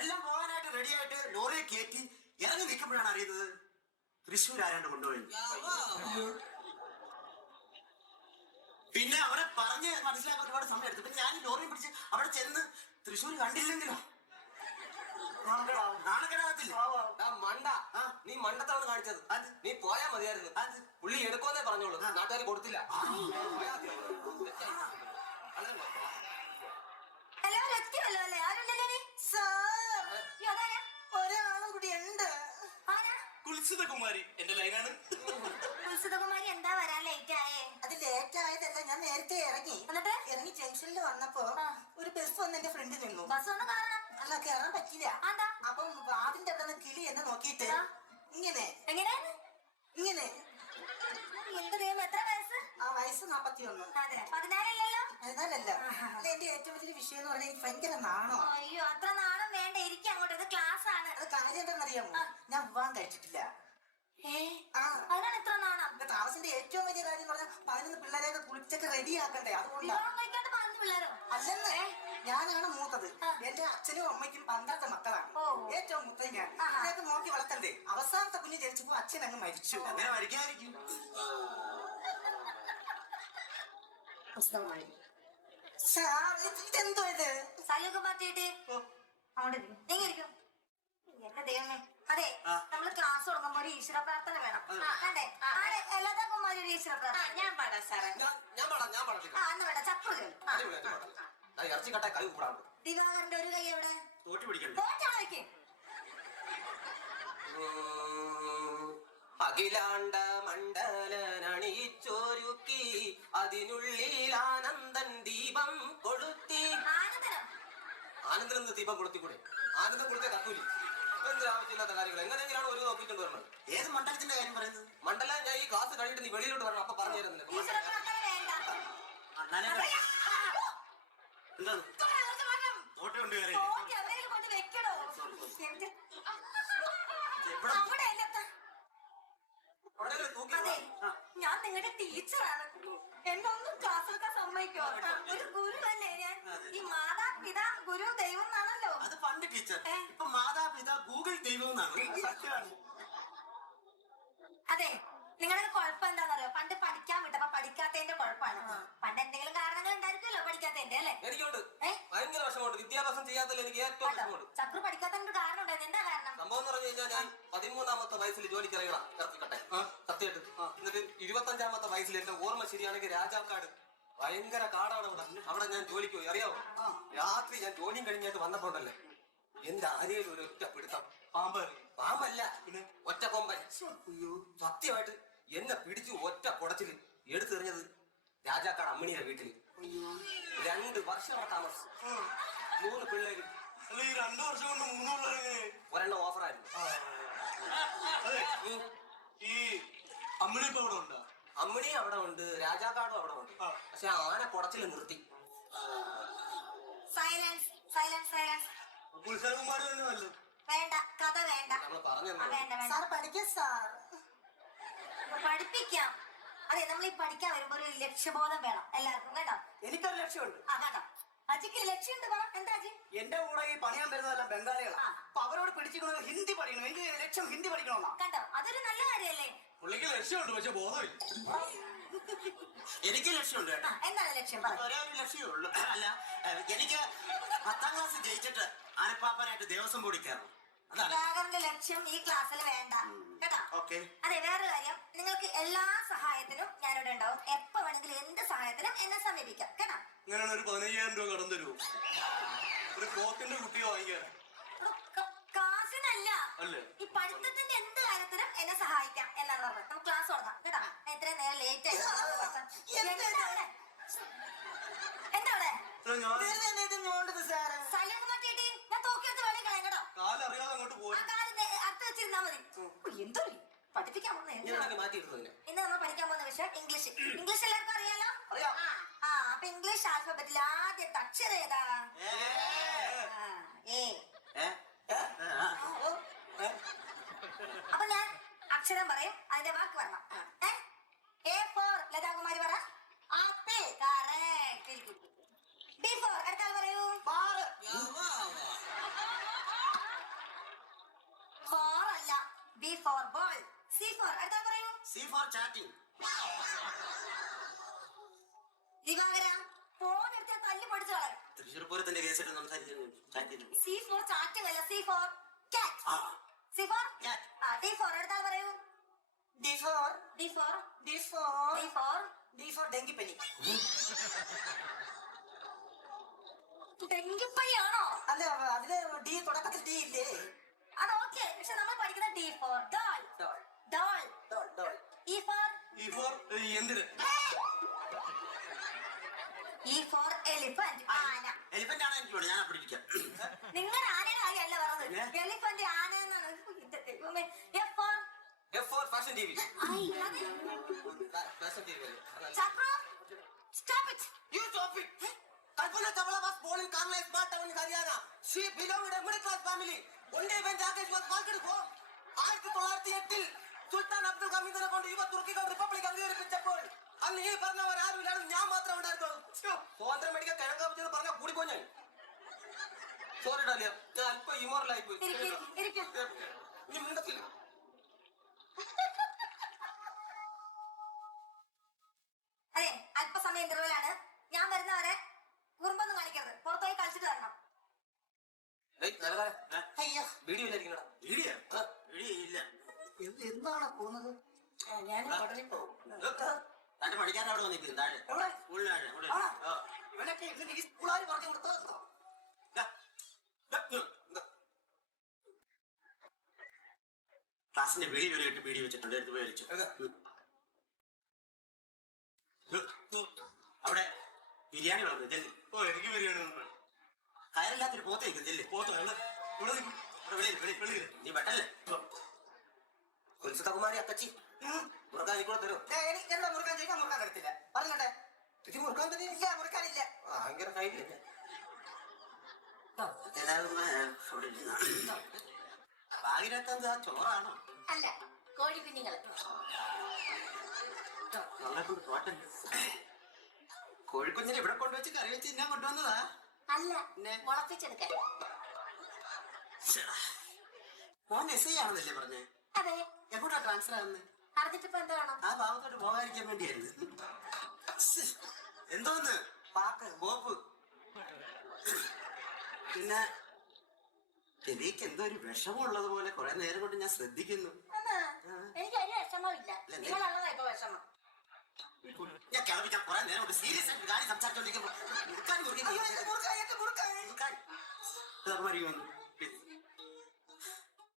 എല്ലാം പോകാനായിട്ട് റെഡിയായിട്ട് ലോറിയെ കയറ്റി ഇറങ്ങി നിൽക്കുമ്പോഴാണ് അറിയുന്നത് തൃശ്ശൂർ ആരാണ്ട് കൊണ്ടുപോയി. പിന്നെ അവരെ പറഞ്ഞ് മനസ്സിലാക്കാൻ ഒരുപാട് സമയം എടുത്തു. പിന്നെ ഞാൻ ലോറിയും പിടിച്ച് അവിടെ ചെന്ന് തൃശ്ശൂർ കണ്ടില്ലെങ്കിലോ നാണക്കെടാകത്തില്ല. മണ്ട, നീ മണ്ടത്താണ് കാണിച്ചത്. നീ പോയാ മതിയായിരുന്നു. പുള്ളി എടുക്കുമെന്നേ പറഞ്ഞോളൂ, നാട്ടുകാർ കൊടുത്തില്ല. ഒരാളും കൂടി ഉണ്ട്. കുൽസിതകുമാരി എന്റെ ലൈനാണ്. കുൽസിതകുമാരി എന്താ വരാൻ ലേറ്റ് ആയേ? അത് ലേറ്റ് ആയതല്ല, ഞാൻ നേരത്തെ ഇറങ്ങി. എന്നിട്ട് ഇറങ്ങി ജംഗ്ഷനിൽ വന്നപ്പോ ഒരു ബസ് വന്ന് എന്റെ ഫ്രണ്ടിൽ നിന്നു. ബസ് വന്ന കാരണം അല്ല, കയറാൻ പറ്റില്ല. അപ്പം വാതിന്റെ അവിടെ നിന്ന് കിളി എന്നെ നോക്കിയിട്ട് ഇങ്ങനെ ഇങ്ങനെ എന്ത് ദൈവം, എത്ര വയസ്സ്? ആ വയസ്സ് 41. അതെ, 14 14അല്ല. എന്റെ ഏറ്റവും വലിയ വിഷയം എന്ന് പറഞ്ഞാൽ എനിക്ക് ഭയങ്കര നാണോ. അയ്യോ, അത്ര നാണം വേണ്ട, ഇരിക്കും അങ്ങോട്ട്. ഇത് ക്ലാസ് ആണ്. അത് കാര്യം എന്താണെന്നറിയാമോ? ഞാൻ വിവാഹം കഴിച്ചിട്ടില്ല. അതിനാണ് ഇത്ര നാണം. താമസിന്റെ ഏറ്റവും വലിയ കാര്യം എന്ന് പറഞ്ഞാൽ 11 പിള്ളേരെയൊക്കെ കുളിച്ചൊക്കെ റെഡി ആക്കണ്ടേ, അതുകൊണ്ടാണ്. അല്ലെന്ന്, ഞാനാണ് മൂത്തത്. എന്റെ അച്ഛനും അമ്മയ്ക്കും 12 മക്കളാണ്. ഏറ്റവും മൂത്തത് ഞാൻ. ഇതിനൊക്കെ നോക്കി വളർത്തണ്ടേ. അവസാനത്തെ കുഞ്ഞ് ജനിച്ചപ്പോ അച്ഛൻ അങ്ങ് മരിച്ചു. അങ്ങനെ മരിക്കാതിരിക്കും. ഇതെന്തോ ഇത്? സലൂക്ക് മാറ്റിയിട്ട് അങ്ങോട്ട് എങ്ങനെയിരിക്കും എന്റെ ദൈവമേ. അതെ, നമ്മള് ക്ലാസ് തുടങ്ങുമ്പോ ഒരു ഈശ്വര പ്രാർത്ഥന വേണം. അതെ, എല്ലാ കുമാരി ഒരു ഈശ്വര പ്രാർത്ഥന. ഞാൻ പാടാം സാറേ. അന്ന് വേണ്ട, ചപ്പു ദിവാകരന്റെ ഒരു കൈ എവിടെ? തോറ്റവിടെ. അഖിലാണ്ട മണ്ഡലനണിച്ചൊരുക്കി അതിനുള്ളിൽ ആനന്ദൻ ദീപം കൊളുത്തി. ആനന്ദൻ ദീപം കൊളുത്തിക്കൂടെ? ആനന്ദം കൊടുത്തേ കത്തൂലി. എന്തൊരാവശ്യമില്ലാത്ത കാര്യങ്ങൾ എങ്ങനെയെങ്കിലാണ് ഒരു നോക്കിക്കൊണ്ട് വരണം. ഏത് മണ്ഡലത്തിന്റെ കാര്യം പറയുന്നത്? മണ്ഡലം ഞാൻ ഈ ക്ലാസ് കഴിഞ്ഞിട്ട് നീ വെളിയിലോട്ട് വരണം, അപ്പൊ പറഞ്ഞു തരുന്നില്ല. ഞാൻ നിങ്ങളുടെ ടീച്ചറാണ്. എന്നെ ഒന്നും ക്ലാസ് എടുക്കാൻ സമ്മതിക്കോ? ഒരു ഗുരു അല്ലേ ഞാൻ? ഈ മാതാപിതാ ഗുരു ദൈവം എന്നാണല്ലോ. അത് പണ്ട് ടീച്ചർ, ഇപ്പൊ മാതാപിതാ ഗൂഗിൾ ദൈവം എന്നാണ്. അതെ, നിങ്ങളുടെ കുഴപ്പം എന്താണെന്നറിയോ? പണ്ട് പഠിക്കാൻ വിട്ടപ്പോ പഠിക്കാത്തതിന്റെ കുഴപ്പമാണ്. പണ്ട് എന്തെങ്കിലും കാരണങ്ങൾ ഉണ്ടായിരിക്കുമല്ലോ പഠിക്കാത്തതിന്റെ, അല്ലേ? എനിക്കുണ്ട്, ഭയങ്കര വിഷമമുണ്ട്. വിദ്യാഭ്യാസം ചെയ്യാത്തതിൽ എനിക്ക് ഏറ്റവും വിഷമമുണ്ട്. ചക്രു പഠിക്കാത്തതിന്റെ കാരണം ഉണ്ടായിരുന്നു. എന്താ കാരണം? സംഭവം എന്ന് പറഞ്ഞു കഴിഞ്ഞാൽ ഞാൻ 13ാമത്തെ വയസ്സിൽ ജോലിക്ക് ഇറങ്ങണം, ഇറക്കിക്കട്ടെ സത്യമായിട്ട്. എന്നിട്ട് 25ാമത്തെ വയസ്സിൽ എന്റെ ഓർമ്മ ശരിയാണെങ്കിൽ രാജാക്കാട് ഭയങ്കര കാടാണ് അവിടെ ഞാൻ ജോലിക്ക് പോയി. അറിയാമോ, രാത്രി ഞാൻ ജോലിയും കഴിഞ്ഞായിട്ട് വന്നപ്പോണ്ടല്ലേ എന്റെ ആരെയും ഒരു ഒറ്റ പിടുത്തം. പാമ്പല്ല, ഒറ്റ കൊമ്പൻ. സത്യമായിട്ട് എന്നെ പിടിച്ചു ഒറ്റ കുടച്ചില് എടുത്തെറിഞ്ഞത് രാജാക്കാട് അമ്മിണിയുടെ വീട്ടില്. 2 വർഷം അവിടെ താമസം, 3 പിള്ളേര്. 2 വർഷം കൊണ്ട് 3 പിള്ളേര്. ഒരെണ്ണം ഓഫറായിരുന്നു. ഈ അമ്മിണി ഇപ്പൊ അവിടെ ഉണ്ടോ? അമ്മിണി അവിടെ ഉണ്ട്, രാജാക്കാടും അവിടെ ഉണ്ട്. പക്ഷെ ആന കുടച്ചില് നിർത്തി. Silence, silence, silence. കുൽസരകുമാരി തന്നെ നല്ലത്. വേണ്ട, കഥ വേണ്ട. നമ്മൾ പറഞ്ഞു സാർ പഠിക്കാം. സാർ പഠിപ്പിക്കാം. അതെ, നമ്മൾ ഈ പഠിക്കാൻ വരുമ്പോ ഒരു ലക്ഷ്യബോധം വേണം എല്ലാവർക്കും, കേട്ടോ? എനിക്കൊരു ലക്ഷ്യമുണ്ട്. കേട്ടോ, അജിക്ക് ലക്ഷ്യമുണ്ട്. എന്താ അജി? എന്റെ കൂടെ ഈ പണിയാൻ വരുന്നതെല്ലാം ബംഗാളികളാണ്. അപ്പൊ അവരോട് പിടിച്ചിരിക്കുന്നത് ഹിന്ദി പഠിക്കണം. എന്റെ ലക്ഷ്യം ഹിന്ദി പഠിക്കണമെന്നാ. കണ്ടോ, അതൊരു നല്ല കാര്യല്ലേ? പുള്ളിക്ക് ലക്ഷ്യമുണ്ട്, പക്ഷെ ബോധമില്ല. എനിക്ക് ലക്ഷ്യമുണ്ട് കേട്ടോ. എന്താണ് ലക്ഷ്യം? ഒരേ ഒരു ലക്ഷ്യമേ ഉള്ളൂ. അല്ല, എനിക്ക് 10ാം ക്ലാസ് ജയിച്ചിട്ട് ആനപ്പാപ്പനായിട്ട് ദേവസ്വം ബോർഡിൽ കയറണം. ദിവാകരന്റെ ലക്ഷ്യം ഈ ക്ലാസ്സിൽ വേണ്ട, കേട്ടോ? അതെ, വേറൊരു കാര്യം, നിങ്ങൾക്ക് എല്ലാ സഹായത്തിനും ഞാനിവിടെ ഉണ്ടാവും. എപ്പോ വേണമെങ്കിലും എന്ത് സഹായത്തിനും എന്നെ സമീപിക്കാം, കേട്ടോ? ഇങ്ങനെയാണ് ഒരു 15,000 രൂപ കടം തരുമോ? ഒരു കോത്തിന്റെ കുട്ടിയെ വാങ്ങിക്കാൻ. കാശിനല്ല, ഈ പഠിത്തത്തിന്റെ എന്ത് കാര്യത്തിനും എന്നെ സഹായിക്കാം എന്നാണ് പറഞ്ഞത്. നമുക്ക് ക്ലാസ് തുടങ്ങാം, കേട്ടോ? എത്രയും നേരം ലേറ്റ് ആയി. എന്താ അവിടെ സലൂക്ക് മാറ്റിയിട്ട് ഞാൻ തോക്കിയെടുത്ത് വെളിയിൽ കളയാം, കേട്ടോ? അടുത്ത് വെച്ചിരുന്നാ മതി. എന്തോ പഠിപ്പിക്കാൻ പോകുന്ന ഇന്ന് നമ്മൾ പഠിക്കാൻ പോകുന്ന വിഷയം ഇംഗ്ലീഷ്. ഇംഗ്ലീഷ് എല്ലാവർക്കും അറിയാലോ? അപ്പൊ ഇംഗ്ലീഷ് ആൽഫബറ്റിൽ ആദ്യത്തെ അക്ഷരം ഏതാ? അപ്പൊ ഞാൻ അക്ഷരം പറയും, അതിന്റെ വാക്ക് വരണം. A for ലതാകുമാരി പറ. ആപ്പിൾ. കറക്റ്റ്. B for അടുത്ത ആൾ പറയൂ. ചാറ്റിംഗ്. ദിവാകര ഫോൺ എടുത്താൽ തല്ലി പഠിച്ചു കളയും. തൃശ്ശൂർ പൂരത്തിന്റെ കേസിട്ട് സംസാരിക്കുന്നു. സി ഫോർ ചാറ്റിംഗ് അല്ല, C for cat. C for D for എടുത്താൽ പറയൂ. D for D for D for D for D for ഡെങ്കിപ്പനി. ഡെങ്കിപ്പനിയാണോ? അല്ല, അതില് ഡി തുടക്കത്തിൽ ഡി ഇല്ലേ? അത് ഓക്കെ, പക്ഷെ നമ്മൾ പഠിക്കുന്ന D for doll. Doll doll doll doll. E for എന്തിന്? ഇ ഫോർ എലിഫന്റ്, ആന. എലിഫന്റ് ആണ് എനിക്ക് വേണം, ഞാൻ അവിടെ ഇരിക്കാം. നിങ്ങൾ ആനയുടെ കാര്യമല്ല പറഞ്ഞത്, എലിഫന്റ് ആന എന്നാണ്. F for fashion T V. Fashion T V. Stop it. You stop it. Kalpana Chawla was born in Karnal, small town in Haryana. She belonged to a middle class family. One day when Rakesh was called home, 1908 സുൽത്താൻ അബ്ദുൽ ഹമീദിനെ കൊണ്ട് യുവ തുർക്കികൾ republic അംഗീകരിപ്പിച്ചപ്പോൾ അന്ന് ഈ പറഞ്ഞവർ ആരുമില്ലാതെ ഞാൻ മാത്രം ഉണ്ടായിരുന്നുള്ളൂ. സ്വാതന്ത്ര്യം മേടിക്കാൻ കിഴക്കാവശ്യം പറഞ്ഞാൽ കൂടിപ്പോ ഞാൻ. സോറി ഡാലിയ, ഞാൻ അല്പം ഇമോറലായി പോയി. നീ മിണ്ടത്തില്ല. അതെ, അല്പസമയം ഇന്റർവെല്ലാണ്. ഞാൻ വരുന്നവരെ കുറുമ്പൊന്നും കാണിക്കരുത്. പുറത്തുപോയി കളിച്ചിട്ട് വരണം. അയ്യോ, വീഡിയോ ഇല്ലായിരിക്കണ. എന്താണ് പോകുന്നത്? ഞാൻ കടലിൽ പോകും. തന്റെ പഠിക്കാൻ അവിടെ വന്നിരിക്കുന്നു. താഴെ സ്കൂളിലാണ്. ഇവനൊക്കെ ഈ സ്കൂളുകാർ പറഞ്ഞു കൊടുത്തോ? ക്ലാസിന്റെ വെളിയിൽ ഒരു കെട്ട് പീടി വെച്ചിട്ടുണ്ട്, എടുത്ത് പോയി വലിച്ചു. അവിടെ ബിരിയാണി വളർന്നു ചെല്ലി. ഓ, എനിക്ക് ബിരിയാണി കയറില്ലാത്തൊരു പോത്ത് നിൽക്കുന്നു ചെല്ലി. നീ പെട്ടല്ലേ കുൽസിതകുമാരി അക്കച്ചി മുറുക്കാൻ എനിക്കൂടെ തരും. എന്താ മുറുക്കാൻ ചോദിക്കാൻ? മുറുക്കാൻ തരത്തില്ല. പറഞ്ഞോട്ടെ. ഇത് മുറുക്കാൻ തന്നെ ഇല്ല, മുറുക്കാനില്ല. ഭയങ്കര കയ്യിലില്ല. ബാഗിനകത്ത് ആ ചോറാണോ? അല്ല, കോഴി കുഞ്ഞുങ്ങൾ. കോഴിക്കുഞ്ഞിനെ ഇവിടെ കൊണ്ടുവച്ച് കറി വെച്ച് ഞാൻ കൊണ്ടുവന്നതാ. അല്ല, മുളപ്പിച്ചെടുക്കാൻ. മോൻ എസ് ഐ ആണെന്നല്ലേ പറഞ്ഞേ? അതെ. എങ്ങോട്ടാ ട്രാൻസ്ഫർ ആകുന്നത്? അറിഞ്ഞിട്ടിപ്പോ എന്താ വേണം? ആ ഭാഗത്തോട്ട് പോകാതിരിക്കാൻ വേണ്ടിയായിരുന്നു. എന്തോന്ന് പാക്ക് കോപ്പ്. പിന്നെ എനിക്ക് എന്തോ ഒരു വിഷമമുള്ളത് പോലെ കുറെ നേരം കൊണ്ട് ഞാൻ ശ്രദ്ധിക്കുന്നു. എനിക്ക് ഒരു വിഷമമില്ല. നിങ്ങളുള്ളതാ ഇപ്പൊ വിഷമം. ഞാൻ കിളപ്പിക്കാൻ കുറെ നേരം കൊണ്ട് സീരിയസ് ആയിട്ട് കാര്യം സംസാരിച്ചോണ്ടിരിക്കുമ്പോ